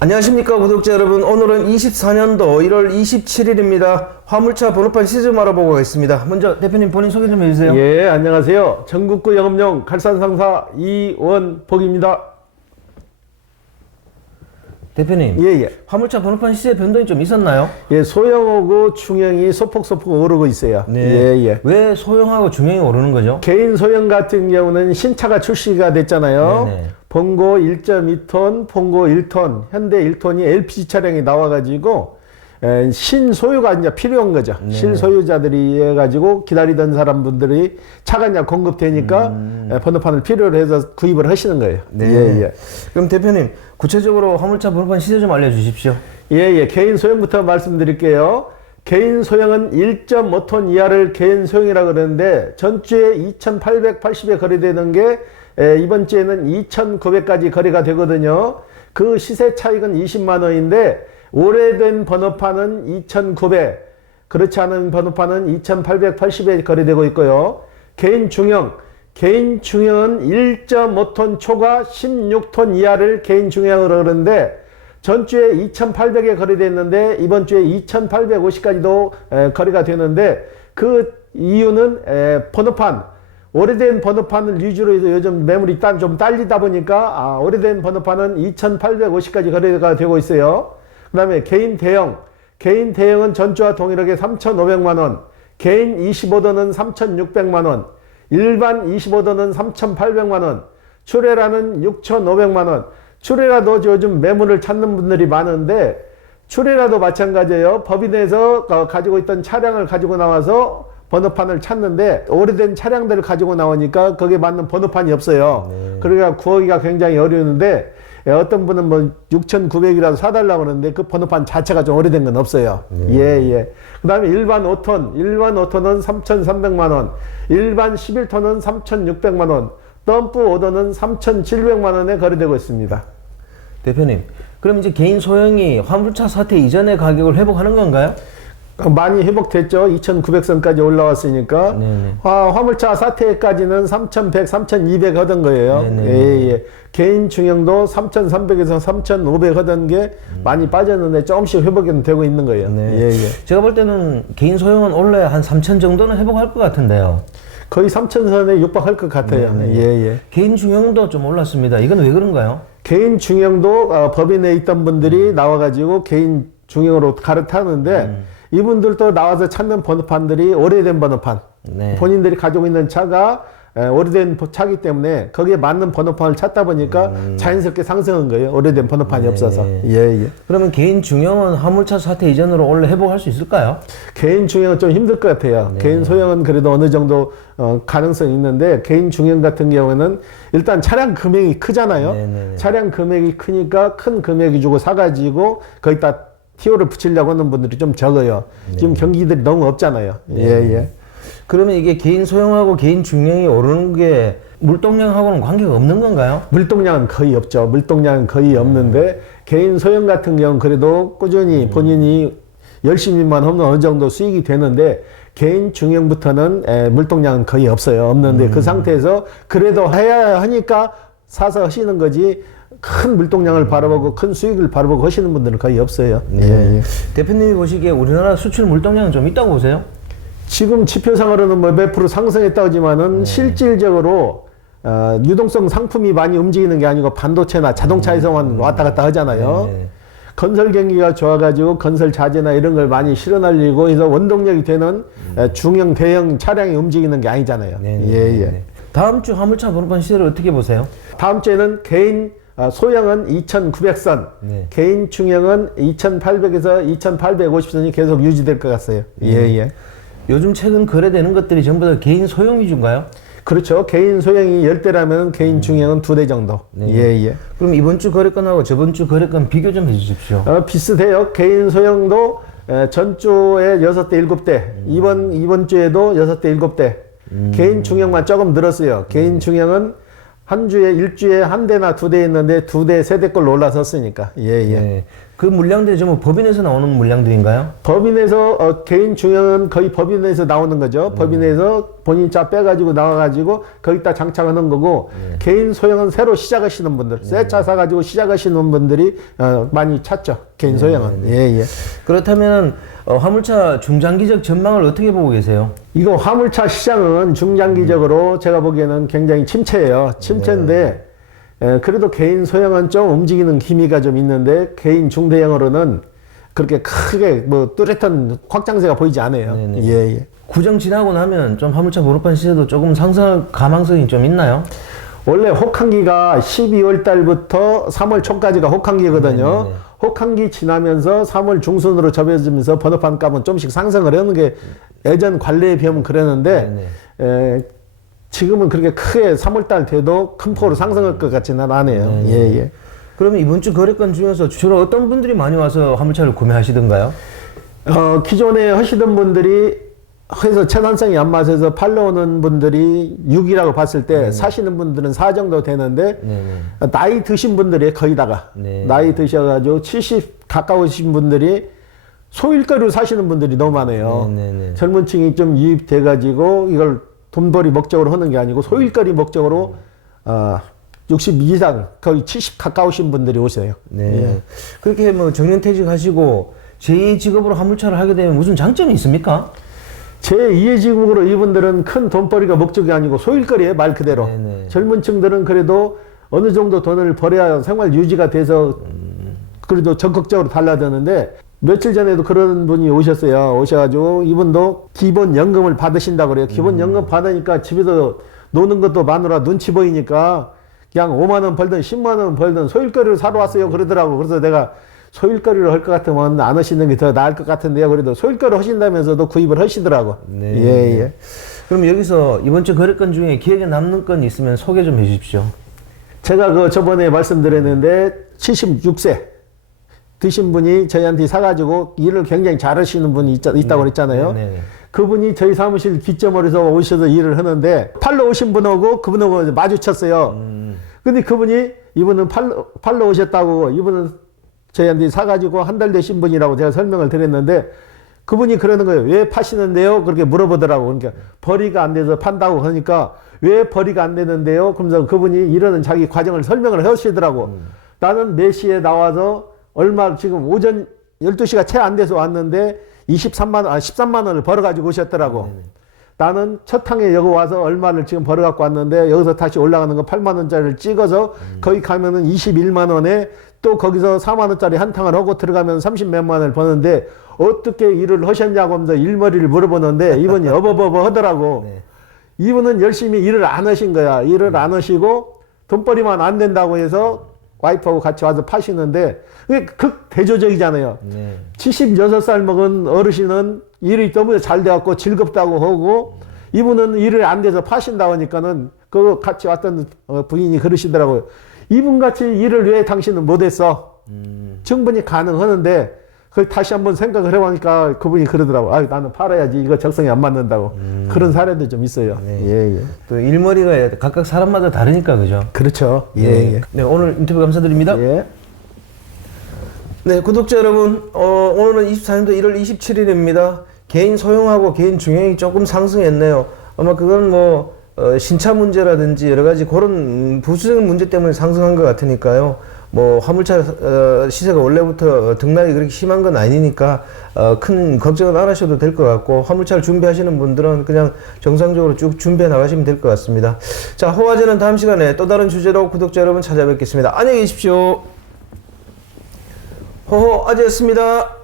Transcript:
안녕하십니까 구독자 여러분. 오늘은 24년도 1월 27일입니다. 화물차 번호판 시즌 알아보고 가겠습니다. 먼저 대표님 본인 소개 좀 해주세요. 예, 안녕하세요. 전국구 영업용 갈산상사 이원복입니다. 대표님, 예. 화물차 번호판 시세 변동이 좀 있었나요? 예, 소형하고 중형이 소폭소폭 오르고 있어요. 예. 왜 소형하고 중형이 오르는 거죠? 개인 소형 같은 경우는 신차가 출시가 됐잖아요. 네네. 봉고 1.2톤, 봉고 1톤, 현대 1톤이 LPG 차량이 나와가지고 신소유가 이제 필요한 거죠. 네. 실소유자들이 해가지고 기다리던 사람분들이 차가 이제 공급되니까 번호판을 필요로 해서 구입을 하시는 거예요. 네. 예. 그럼 대표님, 구체적으로 화물차 번호판 시세 좀 알려주십시오. 예. 개인 소형부터 말씀드릴게요. 개인 소형은 1.5톤 이하를 개인 소형이라고 그러는데 전주에 2,880에 거래되는 게 이번 주에는 2,900까지 거래가 되거든요. 그 시세 차익은 20만 원인데 오래된 번호판은 2,900, 그렇지 않은 번호판은 2,880에 거래되고 있고요. 개인 중형은 1.5톤 초과 16톤 이하를 개인 중형으로 그러는데 전주에 2,800에 거래됐는데 이번 주에 2,850까지도 거래가 되는데 그 이유는 번호판, 오래된 번호판을 위주로 해서 요즘 매물이 좀 딸리다 보니까 오래된 번호판은 2,850까지 거래가 되고 있어요. 그 다음에 개인 대형은 전주와 동일하게 3,500만원, 개인 25도는 3,600만원, 일반 25도는 3,800만원, 출애라는 6,500만원. 출애라도 요즘 매물을 찾는 분들이 많은데 출애라도 마찬가지예요. 법인에서 가지고 있던 차량을 가지고 나와서 번호판을 찾는데 오래된 차량들을 가지고 나오니까 거기에 맞는 번호판이 없어요. 그러니까 구하기가 굉장히 어려운데 어떤 분은 뭐 6,900이라도 사달라고 하는데 그 번호판 자체가 좀 오래된 건 없어요. 예. 그 다음에 일반 5톤은 3,300만원, 일반 11톤은 3,600만원, 덤프 오더는 3,700만원에 거래되고 있습니다. 대표님, 그럼 이제 개인 소형이 화물차 사태 이전의 가격을 회복하는 건가요? 많이 회복됐죠. 2,900선까지 올라왔으니까. 화물차 사태까지는 3,100, 3,200 하던 거예요. 예. 개인 중형도 3,300에서 3,500 하던 게 많이 빠졌는데 조금씩 회복이 되고 있는 거예요. 예. 제가 볼 때는 개인 소형은 원래 한 3,000 정도는 회복할 것 같은데요. 거의 3,000선에 육박할 것 같아요. 예. 개인 중형도 좀 올랐습니다. 이건 왜 그런가요? 개인 중형도 법인에 있던 분들이 나와가지고 개인 중형으로 갈아타는데 이분들도 나와서 찾는 번호판들이 오래된 번호판. 본인들이 가지고 있는 차가 오래된 차기 때문에 거기에 맞는 번호판을 찾다 보니까 자연스럽게 상승한 거예요. 오래된 번호판이 없어서. 예. 그러면 개인 중형은 화물차 사태 이전으로 원래 회복할 수 있을까요? 개인 중형은 좀 힘들 것 같아요. 개인 소형은 그래도 어느 정도 가능성이 있는데 개인 중형 같은 경우에는 일단 차량 금액이 크잖아요. 차량 금액이 크니까 큰 금액이 주고 사가지고 거기다 TO를 붙이려고 하는 분들이 좀 적어요. 지금 경기들이 너무 없잖아요. 예. 그러면 이게 개인 소형하고 개인 중형이 오르는 게 물동량하고는 관계가 없는 건가요? 물동량은 거의 없죠. 물동량은 거의 없는데 개인 소형 같은 경우는 그래도 꾸준히 본인이 열심히만 하면 어느 정도 수익이 되는데 개인 중형부터는 물동량은 거의 없어요. 없는데 그 상태에서 그래도 해야 하니까 사서 하시는 거지 큰 물동량을 바라보고 큰 수익을 바라보고 하시는 분들은 거의 없어요. 예. 대표님이 보시기에 우리나라 수출 물동량은 좀 있다고 보세요? 지금 지표상으로는 뭐 몇 프로 상승했다고 하지만은 실질적으로 유동성 상품이 많이 움직이는 게 아니고 반도체나 자동차에서만 왔다 갔다 하잖아요. 건설 경기가 좋아가지고 건설 자재나 이런 걸 많이 실어 날리고 해서 원동력이 되는 중형, 대형 차량이 움직이는 게 아니잖아요. 예. 다음 주 화물차 번호판 시세를 어떻게 보세요? 다음 주에는 개인 소형은 2,900선, 개인 중형은 2,800에서 2,850선이 계속 유지될 것 같아요. 예. 요즘 최근 거래되는 것들이 전부 다 개인 소형 위주인가요? 그렇죠. 개인 소형이 10대라면 개인 중형은 2대 정도. 예. 그럼 이번 주 거래건하고 저번 주 거래건 비교 좀 해주십시오. 비슷해요. 개인 소형도 전주에 6대, 7대, 이번 주에도 6대, 7대. 개인 중형만 조금 늘었어요. 개인 중형은 일주에 한 대나 2대 있는데 2대, 3대 걸로 올라섰으니까. 예. 그 물량들이 전부 법인에서 나오는 물량들인가요? 법인에서 개인 중형은 거의 법인에서 나오는 거죠. 법인에서 본인 차 빼가지고 나와가지고 거기다 장착하는 거고 개인 소형은 새로 시작하시는 분들, 새 차 사가지고 시작하시는 분들이 많이 찾죠. 개인 소형은. 예. 그렇다면 화물차 중장기적 전망을 어떻게 보고 계세요? 이거 화물차 시장은 중장기적으로 제가 보기에는 굉장히 침체예요. 침체인데 그래도 개인 소형은 좀 움직이는 기미가 좀 있는데 개인 중대형으로는 그렇게 크게 뭐 뚜렷한 확장세가 보이지 않아요. 예. 구정 지나고 나면 좀 화물차 번호판 시세도 조금 상승할 가망성이 좀 있나요? 원래 혹한기가 12월 달부터 3월 초까지가 혹한기거든요. 네네네. 혹한기 지나면서 3월 중순으로 접어지면서 번호판 값은 좀씩 상승을 하는 게 예전 관례에 비하면 그랬는데 지금은 그렇게 크게 3월달 돼도 큰 폭으로 상승할 것 같지는 않아요. 예. 그러면 이번 주 거래건 중에서 주로 어떤 분들이 많이 와서 화물차를 구매하시던가요? 기존에 하시던 분들이 해서 채단성이 안 맞아서 팔러 오는 분들이 6이라고 봤을 때 사시는 분들은 4 정도 되는데 나이 드신 분들이 거의 다가 나이 드셔가지고 70 가까우신 분들이 소일거리로 사시는 분들이 너무 많아요. 젊은 층이 좀 유입돼가지고 이걸 돈벌이 목적으로 하는 게 아니고 소일거리 목적으로 60 이상 거의 70 가까우신 분들이 오세요. 예. 그렇게 뭐 정년퇴직하시고 제2 직업으로 화물차를 하게 되면 무슨 장점이 있습니까? 제2의 직업으로 이분들은 큰 돈벌이가 목적이 아니고 소일거리에 말 그대로 젊은 층들은 그래도 어느 정도 돈을 벌여야 생활 유지가 돼서 그래도 적극적으로 달라드는데 며칠 전에도 그런 분이 오셨어요. 오셔가지고 이분도 기본 연금을 받으신다고 그래요. 기본 연금 받으니까 집에서 노는 것도 마누라 눈치 보이니까 그냥 5만 원 벌든 10만 원 벌든 소일거리를 사러 왔어요. 그러더라고. 그래서 내가 소일거리를 할 것 같으면 안 하시는 게 더 나을 것 같은데요. 그래도 소일거리 하신다면서도 구입을 하시더라고. 예. 그럼 여기서 이번 주 거래건 중에 기억에 남는 건 있으면 소개 좀 해주십시오. 제가 그 저번에 말씀드렸는데 76세 드신 분이 저희한테 사가지고 일을 굉장히 잘하시는 분이 있다고 그랬잖아요. 그분이 저희 사무실 뒷점으로 해서 오셔서 일을 하는데 팔러 오신 분하고 그분하고 마주쳤어요. 근데 그분이 이분은 팔러 오셨다고 이분은 저희한테 사가지고 한 달 되신 분이라고 제가 설명을 드렸는데 그분이 그러는 거예요. 왜 파시는데요? 그렇게 물어보더라고. 그러니까 벌이가 안 돼서 판다고 하니까 왜 벌이가 안 되는데요? 그러면서 그분이 이러는 자기 과정을 설명을 하시더라고. 나는 몇 시에 나와서 얼마 지금 오전 12시가 채 안 돼서 왔는데 13만 원을 벌어가지고 오셨더라고. 나는 첫 항에 여기 와서 얼마를 지금 벌어갖고 왔는데 여기서 다시 올라가는 거 8만 원짜리를 찍어서 거기 가면은 21만 원에 또 거기서 4만 원짜리 한 탕을 하고 들어가면 30 몇만 원을 버는데 어떻게 일을 하셨냐고 하면서 일머리를 물어보는데 이분이 어버버버 하더라고. 이분은 열심히 일을 안 하신 거야. 일을 안 하시고 돈벌이만 안 된다고 해서 와이프하고 같이 와서 파시는데 그게 극대조적이잖아요. 76살 먹은 어르신은 일이 너무 잘 돼갖고 즐겁다고 하고 이분은 일을 안 돼서 파신다고 하니까는 그 같이 왔던 부인이 그러시더라고요. 이분같이 일을 왜 당신은 못했어? 충분히 가능하는데 그걸 다시 한번 생각을 해보니까 그분이 그러더라고. 아, 나는 팔아야지. 이거 적성이 안 맞는다고. 그런 사례도 좀 있어요. 예. 또 일머리가 각각 사람마다 다르니까 그죠? 그렇죠. 예. 네, 오늘 인터뷰 감사드립니다. 예. 네, 구독자 여러분, 오늘은 24년도 1월 27일입니다. 개인 소형하고 개인 중형이 조금 상승했네요. 아마 그건 뭐 신차 문제라든지 여러 가지 그런 부수적인 문제 때문에 상승한 것 같으니까요. 뭐 화물차 시세가 원래부터 등락이 그렇게 심한 건 아니니까 큰 걱정은 안 하셔도 될 것 같고 화물차를 준비하시는 분들은 그냥 정상적으로 쭉 준비해 나가시면 될 것 같습니다. 자, 호화제는 다음 시간에 또 다른 주제로 구독자 여러분 찾아뵙겠습니다. 안녕히 계십시오. 호호아제였습니다.